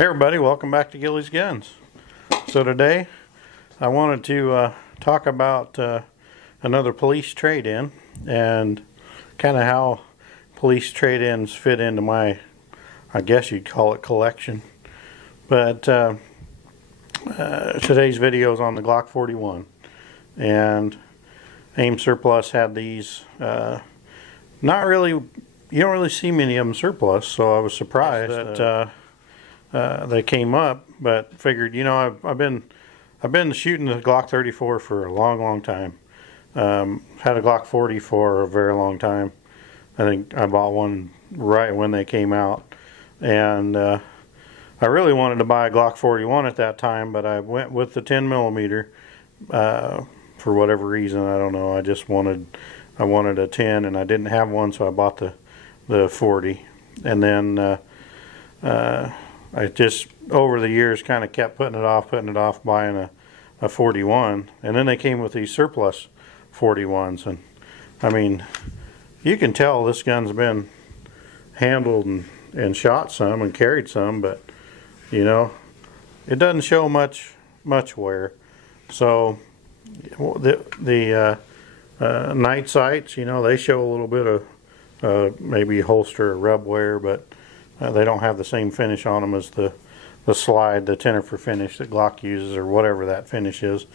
Hey everybody, welcome back to Gilly's Guns. So today I wanted to talk about another police trade-in and kind of how police trade-ins fit into my, I guess you'd call it, collection. But today's video is on the Glock 41, and AIM Surplus had these. Not really, you don't really see many of them surplus, so I was surprised that they came up, but figured, you know, I've been shooting the Glock 34 for a long time. Had a Glock 40 for a very long time. I think I bought one right when they came out, and I really wanted to buy a Glock 41 at that time, but I went with the 10 millimeter for whatever reason. I don't know. I wanted a 10, and I didn't have one, so I bought the 40, and then I just over the years kind of kept putting it off, buying a 41, and then they came with these surplus 41s, and I mean, you can tell this gun's been handled and shot some and carried some, but you know, it doesn't show much wear. So the night sights, you know, they show a little bit of maybe holster or rub wear, but they don't have the same finish on them as the slide, the Tennifer finish that Glock uses, or whatever that finish is.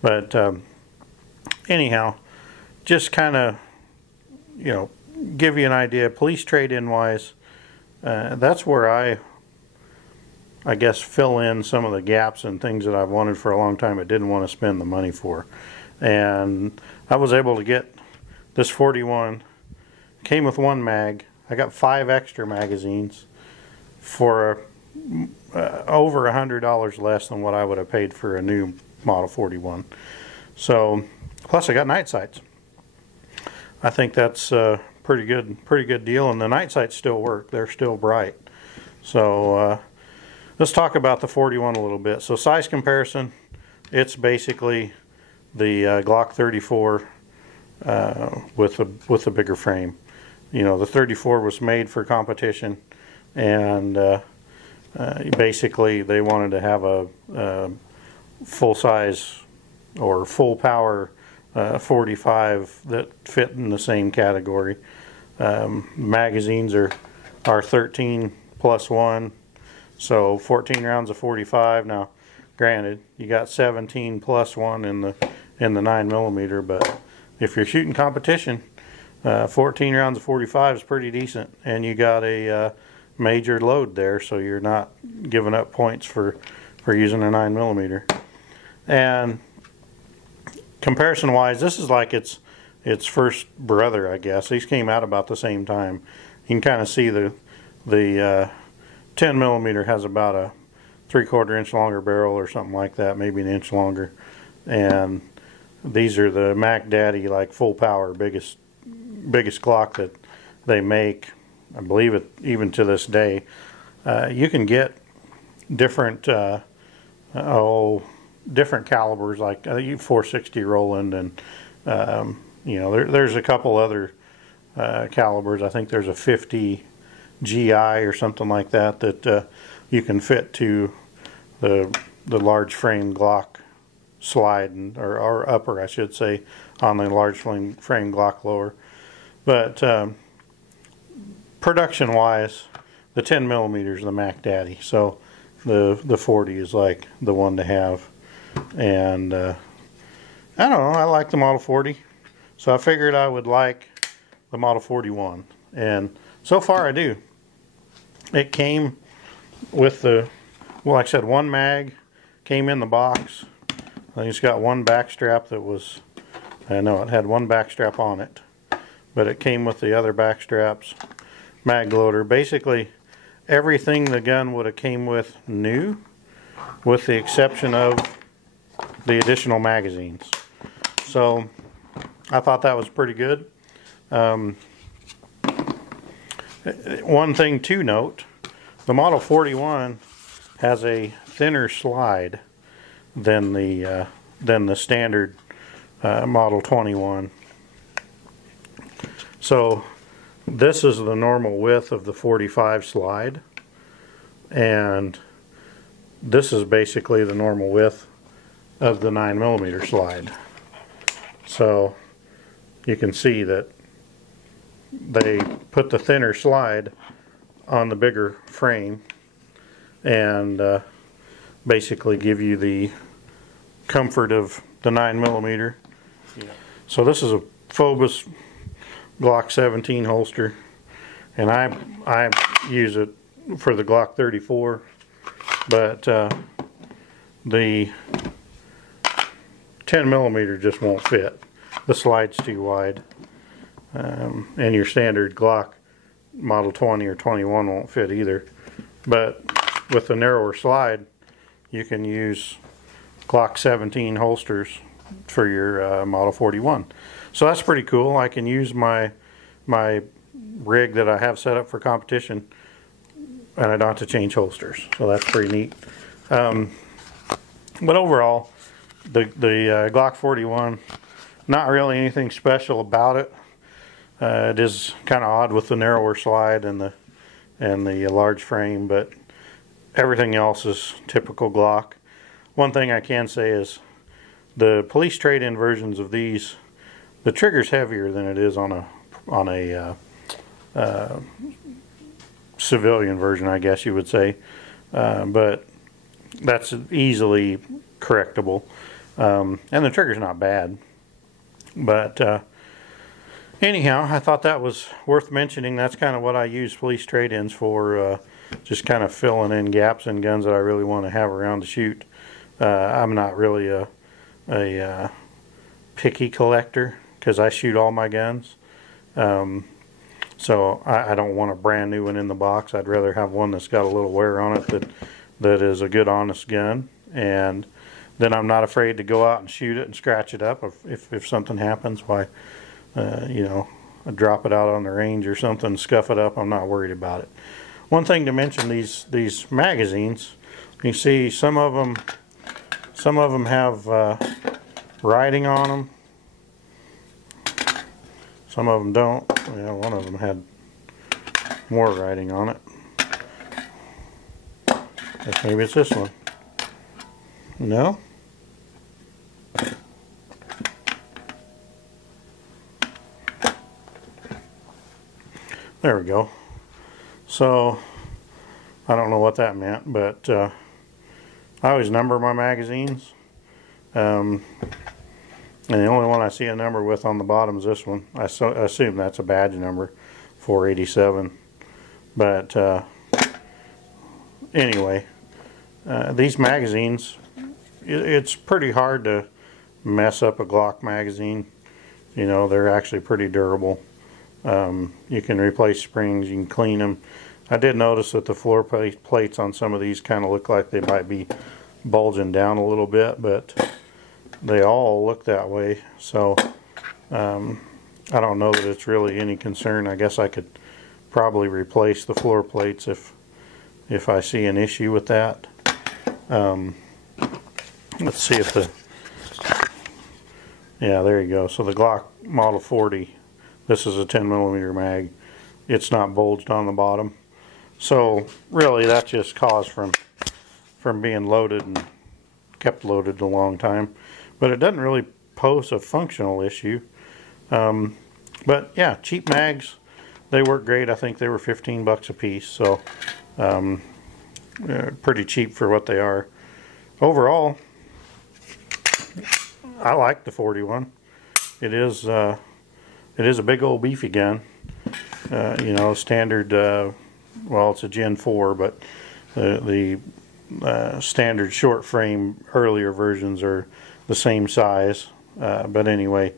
But anyhow, just kind of, you know, give you an idea. Police trade-in wise, that's where I guess fill in some of the gaps and things that I've wanted for a long time but didn't want to spend the money for. And I was able to get this 41. Came with one mag. I got 5 extra magazines for over $100 less than what I would have paid for a new Model 41. So, plus I got night sights. I think that's a pretty good deal, and the night sights still work. They're still bright. So let's talk about the 41 a little bit. So size comparison, it's basically the Glock 34 with a bigger frame. You know, the 34 was made for competition, and basically they wanted to have a full size or full power 45 that fit in the same category. Magazines are 13 plus 1, so 14 rounds of 45. Now, granted, you got 17 plus 1 in the 9 millimeter, but if you're shooting competition, 14 rounds of 45 is pretty decent, and you got a major load there, so you're not giving up points for using a 9 millimeter. And comparison wise, this is like its first brother, I guess. These came out about the same time. You can kind of see the 10 millimeter has about a 3/4 inch longer barrel or something like that, maybe an inch longer, and these are the Mac Daddy, like full power, biggest Glock that they make. I believe it even to this day. You can get different different calibers, like 460 Roland, and you know, there's a couple other calibers. I think there's a 50 GI or something like that you can fit to the large frame Glock slide, or upper, I should say, on the large frame Glock lower. But production wise, the 10 millimeters is the Mac Daddy, so the 40 is like the one to have. And I don't know, I like the Model 40, so I figured I would like the Model 41, and so far I do. It came with the, well, like I said, one mag came in the box. I think it's got one back strap that was, I know it had one back strap on it, but it came with the other back straps, mag loader, basically everything the gun would have came with new, with the exception of the additional magazines. So I thought that was pretty good. One thing to note, the Model 41 has a thinner slide than the standard Model 21. So this is the normal width of the 45 slide, and this is basically the normal width of the 9mm slide. So you can see that they put the thinner slide on the bigger frame and basically give you the comfort of the 9mm. Yeah. So this is a Phobos Glock 17 holster, and I use it for the Glock 34, but the 10mm just won't fit. The slide's too wide, and your standard Glock Model 20 or 21 won't fit either. But with the narrower slide, you can use Glock 17 holsters for your Model 41. So that's pretty cool. I can use my rig that I have set up for competition, and I don't have to change holsters. So that's pretty neat. But overall, the Glock 41, not really anything special about it. It is kind of odd with the narrower slide and the large frame, but everything else is typical Glock. One thing I can say is the police trade-in versions of these, the trigger's heavier than it is on a civilian version, I guess you would say, but that's easily correctable, and the trigger's not bad. But anyhow, I thought that was worth mentioning. That's kind of what I use police trade-ins for, just kind of filling in gaps in guns that I really want to have around to shoot. I'm not really a picky collector because I shoot all my guns. So I don't want a brand new one in the box. I'd rather have one that's got a little wear on it that is a good, honest gun. And then I'm not afraid to go out and shoot it and scratch it up if something happens. Why, you know, I drop it out on the range or something, scuff it up. I'm not worried about it. One thing to mention, these magazines, you see some of them have writing on them. Some of them don't. Yeah, one of them had more writing on it. Guess maybe it's this one. No? There we go. So, I don't know what that meant, but I always number my magazines. And the only one I see a number with on the bottom is this one. I assume that's a badge number, 487. But anyway, these magazines, it's pretty hard to mess up a Glock magazine. You know, they're actually pretty durable. You can replace springs, you can clean them. I did notice that the floor plates on some of these kind of look like they might be bulging down a little bit, but they all look that way. So I don't know that it's really any concern. I guess I could probably replace the floor plates if I see an issue with that. Let's see if yeah, there you go. So the Glock Model 40, this is a 10mm mag. It's not bulged on the bottom. So really that's just caused from being loaded and kept loaded a long time. But it doesn't really pose a functional issue. But yeah, cheap mags, they work great. I think they were 15 bucks a piece, so pretty cheap for what they are. Overall, I like the 41. It is a big old beefy gun. You know, standard. Well, it's a Gen 4, but the standard short frame earlier versions are the same size. But anyway,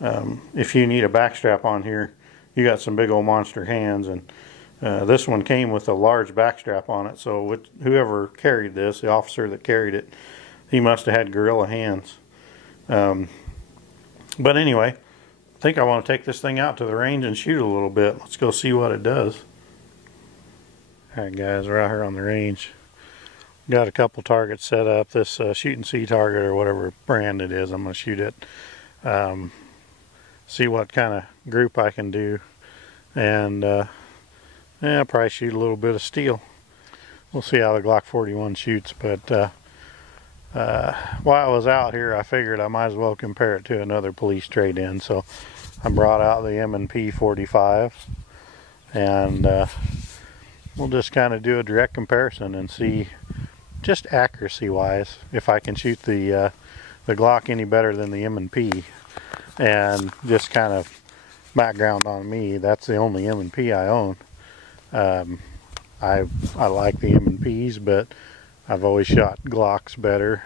if you need a backstrap on here, you got some big old monster hands, and this one came with a large backstrap on it. So whoever carried this, the officer that carried it, he must have had gorilla hands. But anyway, I think I want to take this thing out to the range and shoot a little bit. Let's go see what it does. Alright guys, we're out here on the range. Got a couple targets set up. This Shoot and See target, or whatever brand it is, I'm going to shoot it. See what kind of group I can do. And yeah, I'll probably shoot a little bit of steel. we'll see how the Glock 41 shoots. But while I was out here, I figured I might as well compare it to another police trade-in. So I brought out the M&P 45, and we'll just kind of do a direct comparison and see, just accuracy-wise, if I can shoot the Glock any better than the M&P. And just kind of background on me, that's the only M&P I own. I like the M&Ps, but I've always shot Glocks better,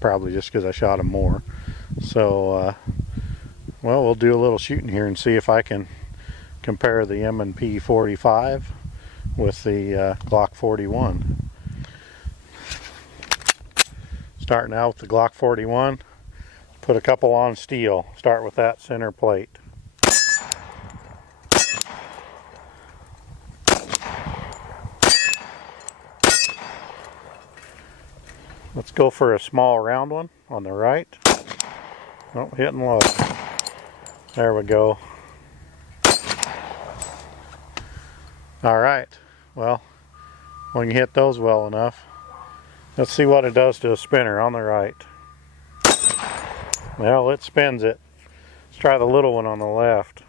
probably just because I shot them more. So, well, we'll do a little shooting here and see if I can compare the M&P 45 with the Glock 41. Starting out with the Glock 41, put a couple on steel. Start with that center plate. Let's go for a small round one on the right. Oh, hitting low. There we go. Alright, well, when you hit those well enough, let's see what it does to a spinner on the right. Well, it spins it. Let's try the little one on the left.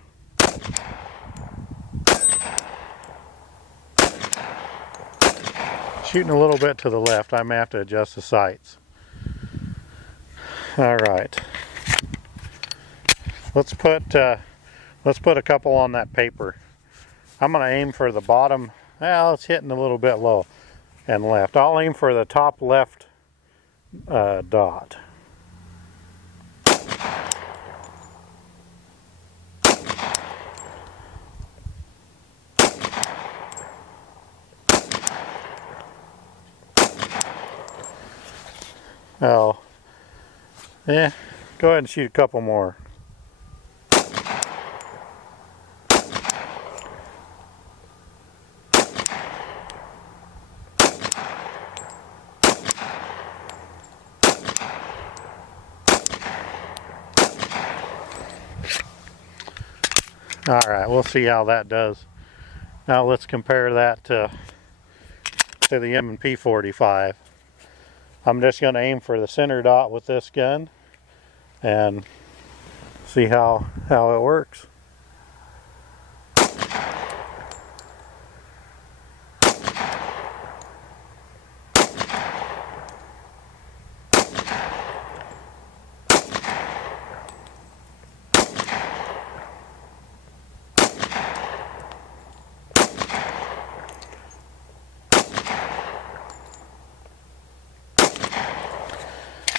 Shooting a little bit to the left. I may have to adjust the sights. Alright. Let's put a couple on that paper. I'm going to aim for the bottom. Well, it's hitting a little bit low and left. I'll aim for the top left dot. Oh, yeah, go ahead and shoot a couple more. Alright, we'll see how that does. Now let's compare that to the M&P 45. I'm just going to aim for the center dot with this gun and see how it works.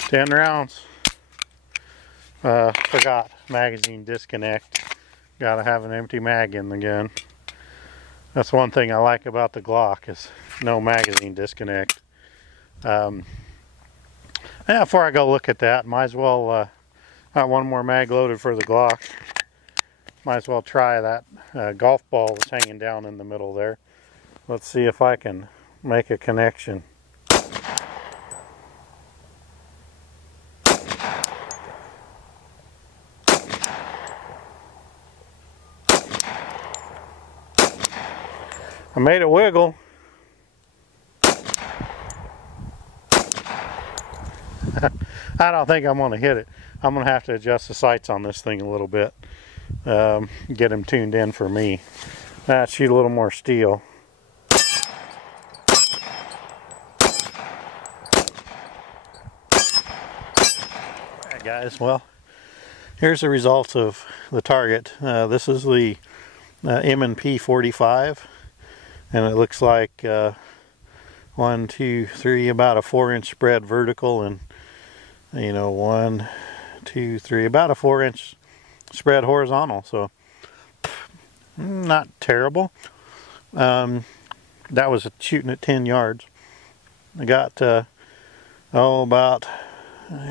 Ten rounds. Forgot magazine disconnect. Gotta have an empty mag in the gun. That's one thing I like about the Glock, is no magazine disconnect. Yeah, before I go look at that, might as well, got one more mag loaded for the Glock. Might as well try that golf ball that's hanging down in the middle there. Let's see if I can make a connection. I made it wiggle. I don't think I'm going to hit it. I'm going to have to adjust the sights on this thing a little bit. Get them tuned in for me. Shoot a little more steel. Alright guys, well, here's the results of the target. This is the M&P 45. And it looks like 1, 2, 3, about a 4-inch spread vertical, and 1, 2, 3, about a 4-inch spread horizontal. So not terrible. That was shooting at 10 yards. I got about a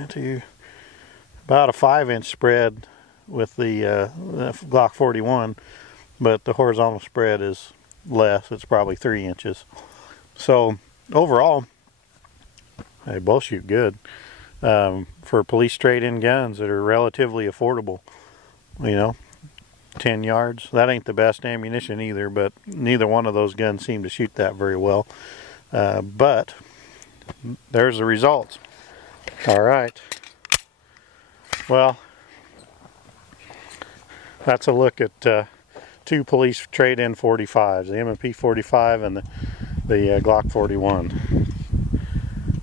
5-inch spread with the Glock 41, but the horizontal spread is less. It's probably 3 inches. So overall, they both shoot good for police trade-in guns that are relatively affordable. 10 yards. That ain't the best ammunition either, but neither one of those guns seem to shoot that very well. But there's the results. All right. Well, that's a look at two police trade-in 45s, the M&P 45 and the Glock 41.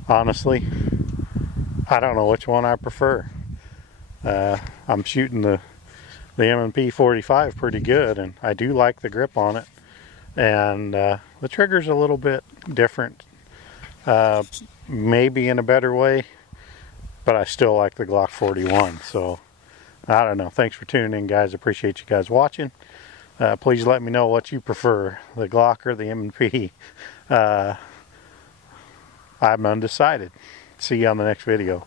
Honestly, I don't know which one I prefer. I'm shooting the M&P 45 pretty good, and I do like the grip on it. And the trigger's a little bit different, maybe in a better way, but I still like the Glock 41. So I don't know. Thanks for tuning in, guys. Appreciate you guys watching. Please let me know what you prefer, the Glock or the M&P. I'm undecided. See you on the next video.